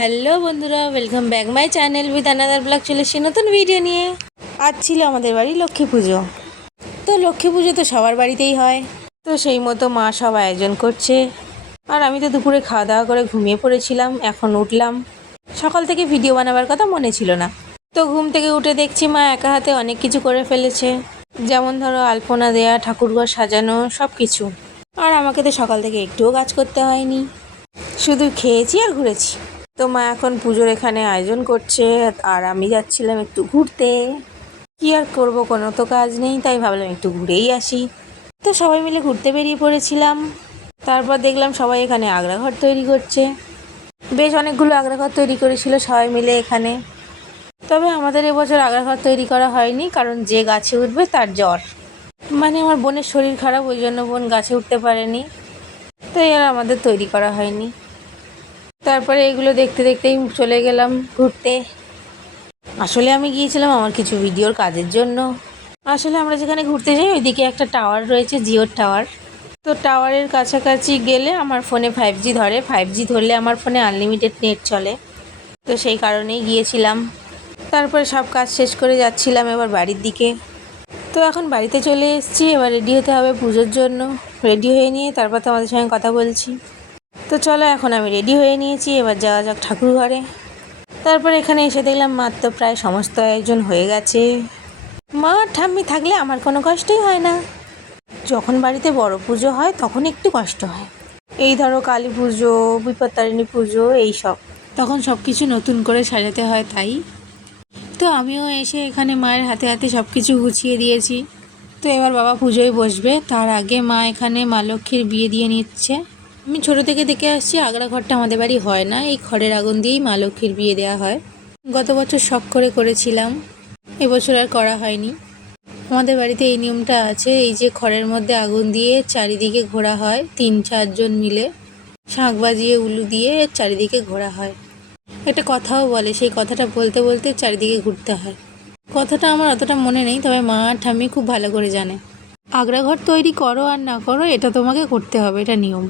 Hello বন্ধুরা, welcome back my channel with another blog. চলে এসেছি নতুন ভিডিও নিয়ে। আজ ছিল আমাদের বাড়ি লক্ষ্মী পুজো। তো লক্ষ্মী পুজো তো সবার বাড়িতেই হয়, তো সেই মতো মা সব আয়োজন করছে। আর আমি তো দুপুরে খাওয়া দাওয়া করে ঘুমিয়ে পড়েছিলাম, এখন উঠলাম। সকাল থেকে ভিডিও বানাবার কথা মনে ছিল না, তো ঘুম থেকে উঠে দেখছি মা একা হাতে অনেক কিছু করে ফেলেছে। যেমন ধরো আলপনা দেয়া, ঠাকুরঘর সাজানো, সব কিছু। আর আমাকে তো সকাল থেকে একটুও কাজ করতে হয়নি, শুধু খেয়েছি আর ঘুরেছি। তো মা এখন পুজোর এখানে আয়োজন করছে, আর আমি যাচ্ছিলাম একটু ঘুরতে। কি আর করব, কোনো তো কাজ নেই, তাই ভাবলাম একটু ঘুরেই আসি। তো সবাই মিলে ঘুরতে বেরিয়ে পড়েছিলাম। তারপর দেখলাম সবাই এখানে আগ্রাঘর তৈরি করছে। বেশ অনেকগুলো আগ্রাঘর তৈরি করেছিল সবাই মিলে এখানে। তবে আমাদের এবছর আগ্রাঘর তৈরি করা হয়নি, কারণ যে গাছে উঠবে তার জ্বর। মানে আমার বোনের শরীর খারাপ, ওই জন্য বোন গাছে উঠতে পারেনি, তাই আর আমাদের তৈরি করা হয়নি। তারপরে এগুলো দেখতে দেখতেই চলে গেলাম ঘুরতে। আসলে আমি গিয়েছিলাম আমার কিছু ভিডিওর কাজের জন্য। আসলে আমরা যেখানে ঘুরতে যাই ওইদিকে একটা টাওয়ার রয়েছে, জিওর টাওয়ার। তো টাওয়ারের কাছাকাছি গেলে আমার ফোনে 5G ধরে, 5G ধরলে আমার ফোনে আনলিমিটেড নেট চলে। তো সেই কারণেই গিয়েছিলাম। তারপরে সব কাজ শেষ করে যাচ্ছিলাম এবার বাড়ির দিকে। তো এখন বাড়িতে চলে এসেছি, এবার রেডি হতে হবে পুজোর জন্য। রেডি হয়ে নিয়ে তারপর তোমাদের সঙ্গে কথা বলছি। তো চলো, এখন আমি রেডি হয়ে নিয়েছি, এবার যাওয়া যাক ঠাকুর ঘরে। তারপর এখানে এসে দেখলাম মার তো প্রায় সমস্ত আয়োজন হয়ে গেছে। মা ঠাম্মি থাকলে আমার কোনো কষ্টই হয় না। যখন বাড়িতে বড় পুজো হয় তখন একটু কষ্ট হয়। এই ধরো কালী পুজো, বিপত্তারিণী পুজো, এইসব তখন সব কিছু নতুন করে সাজাতে হয়। তাই তো আমিও এসে এখানে মায়ের হাতে হাতে সব কিছু গুছিয়ে দিয়েছি। তো এবার বাবা পুজোয় বসবে, তার আগে মা এখানে মা লক্ষ্মীর বিয়ে দিয়ে নিচ্ছে। আমি ছোটো থেকে দেখে আসছি আগ্রা ঘরটা আমাদের বাড়ি হয় না, এই খড়ের আগুন দিয়েই মা লক্ষ্মীর বিয়ে দেওয়া হয়। গত বছর শখ করে করেছিলাম, এবছর আর করা হয়নি। আমাদের বাড়িতে এই নিয়মটা আছে, এই যে খড়ের মধ্যে আগুন দিয়ে চারিদিকে ঘোরা হয়, 3-4 জন মিলে শাঁখ বাজিয়ে উলু দিয়ে চারিদিকে ঘোরা হয়। একটা কথাও বলে, সেই কথাটা বলতে বলতে চারিদিকে ঘুরতে হয়। কথাটা আমার অতটা মনে নেই, তবে মা আর ঠাম্মি খুব ভালো করে জানে। আগ্রা ঘর তৈরি করো আর না করো, এটা তোমাকে করতে হবে, এটা নিয়ম।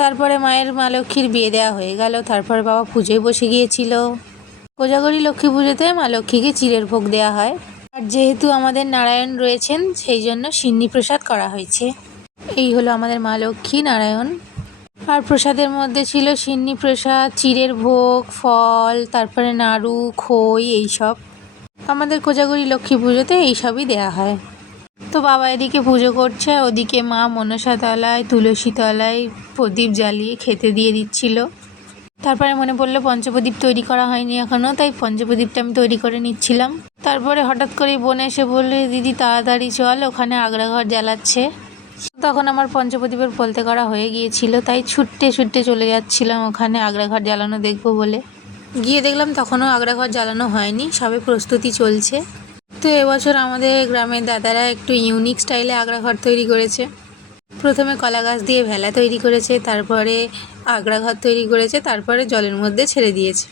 তারপরে মায়ের মা লক্ষ্মীর বিয়ে দেওয়া হয়ে গেল। তারপরে বাবা পুজোয় বসে গিয়েছিল। কোজাগরী লক্ষ্মী পুজোতে মা লক্ষ্মীকে চিড়ের ভোগ দেওয়া হয়। আর যেহেতু আমাদের নারায়ণ রয়েছেন, সেই জন্য সিন্নি প্রসাদ করা হয়েছে। এই হলো আমাদের মা লক্ষ্মী নারায়ণ। আর প্রসাদের মধ্যে ছিল সিন্নি প্রসাদ, চিড়ের ভোগ, ফল, তারপরে নাড়ু, খই, এইসব। আমাদের কোজাগরী লক্ষ্মী পুজোতে এইসবই দেওয়া হয়। তো বাবা এদিকে পুজো করছে, ওদিকে মা মনসা তলায়, তুলসী তলায় প্রদীপ জ্বালিয়ে খেতে দিয়ে দিচ্ছিল। তারপরে মনে পড়লো পঞ্চপ্রদীপ তৈরি করা হয়নি এখনও, তাই পঞ্চপ্রদীপটা আমি তৈরি করে নিচ্ছিলাম। তারপরে হঠাৎ করেই বোন এসে বললে, দিদি তাড়াতাড়ি চল, ওখানে আগ্রাঘর জ্বালাচ্ছে। তখন আমার পঞ্চপ্রদীপের বলতে করা হয়ে গিয়েছিল, তাই ছুটতে ছুটতে চলে যাচ্ছিলাম ওখানে আগ্রাঘর জ্বালানো দেখবো বলে। গিয়ে দেখলাম তখনও আগ্রাঘর জ্বালানো হয়নি, সবে প্রস্তুতি চলছে। তো এবছর আমাদের গ্রামের দাদারা একটু ইউনিক স্টাইলে আগ্রাঘর তৈরি করেছে। প্রথমে কলা গাছ দিয়ে ভেলা তৈরি করেছে, তারপরে আগ্রাঘর তৈরি করেছে, তারপরে জলের মধ্যে ছেড়ে দিয়েছে।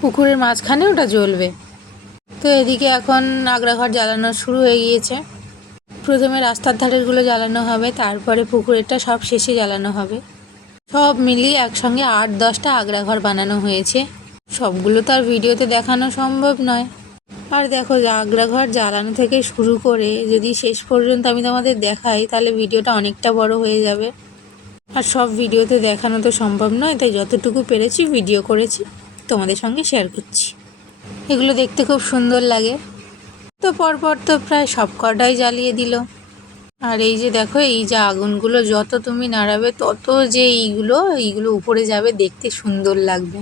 পুকুরের মাঝখানে ওটা জ্বলবে। তো এদিকে এখন আগ্রাঘর জ্বালানো শুরু হয়ে গিয়েছে। প্রথমে রাস্তার ধারেরগুলো জ্বালানো হবে, তারপরে পুকুরেরটা সব শেষে জ্বালানো হবে। সব মিলিয়ে একসঙ্গে 8-10টা আগ্রাঘর বানানো হয়েছে। সবগুলো তো আর ভিডিওতে দেখানো সম্ভব নয়। আর দেখো, আগ্রাঘর জ্বালানো থেকে শুরু করে যদি শেষ পর্যন্ত আমি তোমাদের দেখাই, তাহলে ভিডিওটা অনেকটা বড় হয়ে যাবে। আর সব ভিডিওতে দেখানো তো সম্ভব নয়, তাই যতটুকু পেরেছি ভিডিও করেছি, তোমাদের সঙ্গে শেয়ার করছি। এগুলো দেখতে খুব সুন্দর লাগে। তো পরপর তো প্রায় সব কটাই জ্বালিয়ে দিল। আর এই যে দেখো, এই যে আগুনগুলো যত তুমি নাড়াবে তত যে এইগুলো উপরে যাবে, দেখতে সুন্দর লাগবে।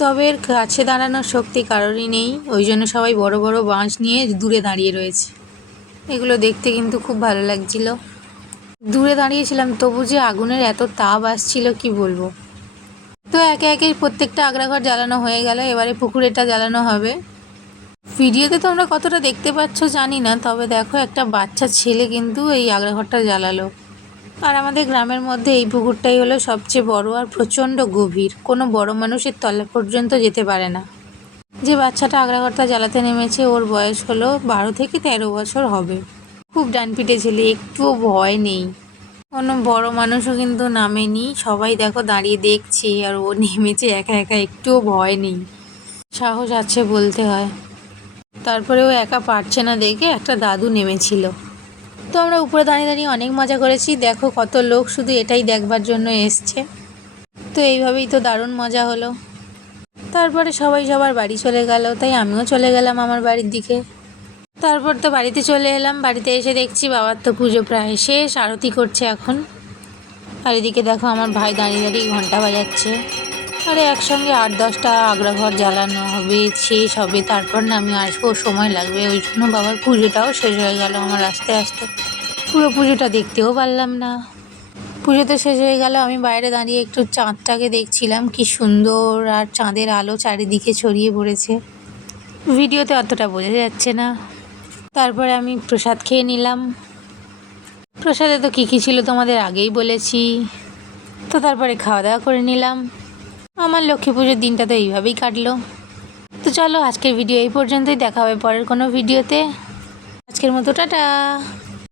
তবে এর কাছে দাঁড়ানোর শক্তি কারোরই নেই, ওই জন্য সবাই বড় বড় বাঁশ নিয়ে দূরে দাঁড়িয়ে রয়েছে। এগুলো দেখতে কিন্তু খুব ভালো লাগছিল। দূরে দাঁড়িয়েছিলাম, তবু যে আগুনের এত তাপ আসছিল কি বলবো। তো একে একে প্রত্যেকটা আগ্রাঘর জ্বালানো হয়ে গেল, এবারে পুকুরেরটা জ্বালানো হবে। ভিডিওতে তোমরা কতটা দেখতে পাচ্ছ জানি না, তবে দেখো একটা বাচ্চা ছেলে কিন্তু এই আগ্রাঘরটা জ্বালালো। আর আমাদের গ্রামের মধ্যে এই পুকুরটাই হলো সবচেয়ে বড় আর প্রচণ্ড গভীর, কোনো বড় মানুষের তলা পর্যন্ত যেতে পারে না। যে বাচ্চাটা আগ্রাঘরটা জ্বালাতে নেমেছে, ওর বয়স হলো 12 থেকে 13 বছর হবে। খুব ডানপিটে ছেলে, একটুও ভয় নেই। কোনো বড় মানুষও কিন্তু নামেনি, সবাই দেখো দাঁড়িয়ে দেখছে, আর ও নেমেছে একা একা, একটুও ভয় নেই, সাহস আছে বলতে হয়। তারপরে ও একা পারছে না দেখে একটা দাদু নেমেছিল। তো আমরা উপরে দাঁড়িয়ে দাঁড়িয়ে অনেক মজা করেছি, দেখো কত লোক শুধু এটাই দেখবার জন্য এসছে। তো এইভাবেই তো দারুণ মজা হলো। তারপরে সবাই সবার বাড়ি চলে গেল, তাই আমিও চলে গেলাম আমার বাড়ির দিকে। তারপর তো বাড়িতে চলে এলাম, বাড়িতে এসে দেখছি বাবার তো পুজো প্রায় শেষ, আরতি করছে এখন। আর এদিকে দেখো আমার ভাই দাঁড়িয়ে দাঁড়িয়ে ঘন্টা বাজাচ্ছে। আরে একসঙ্গে 8-10টা আগ্রাঘর জ্বালানো হবে, শেষ হবে, তারপর না আমি আসবো, সময় লাগবে, ওই জন্য বাবার পুজোটাও শেষ হয়ে গেল আমার আস্তে আস্তে। পুরো পুজোটা দেখতেও পারলাম না। পুজো তো শেষ হয়ে গেল, আমি বাইরে দাঁড়িয়ে একটু চাঁদটাকে দেখছিলাম, কি সুন্দর, আর চাঁদের আলো চারিদিকে ছড়িয়ে পড়েছে, ভিডিওতে অতটা বোঝা যাচ্ছে না। তারপরে আমি প্রসাদ খেয়ে নিলাম। প্রসাদে তো কী কী ছিল তোমাদের আগেই বলেছি। তো তারপরে খাওয়া দাওয়া করে নিলাম। আমার লক্ষ্মী পুজোর দিনটা তো এইভাবেই কাটলো। তো চলো আজকের ভিডিও এই পর্যন্তই, দেখা হবে পরের কোনো ভিডিওতে। আজকের মতো টাটা।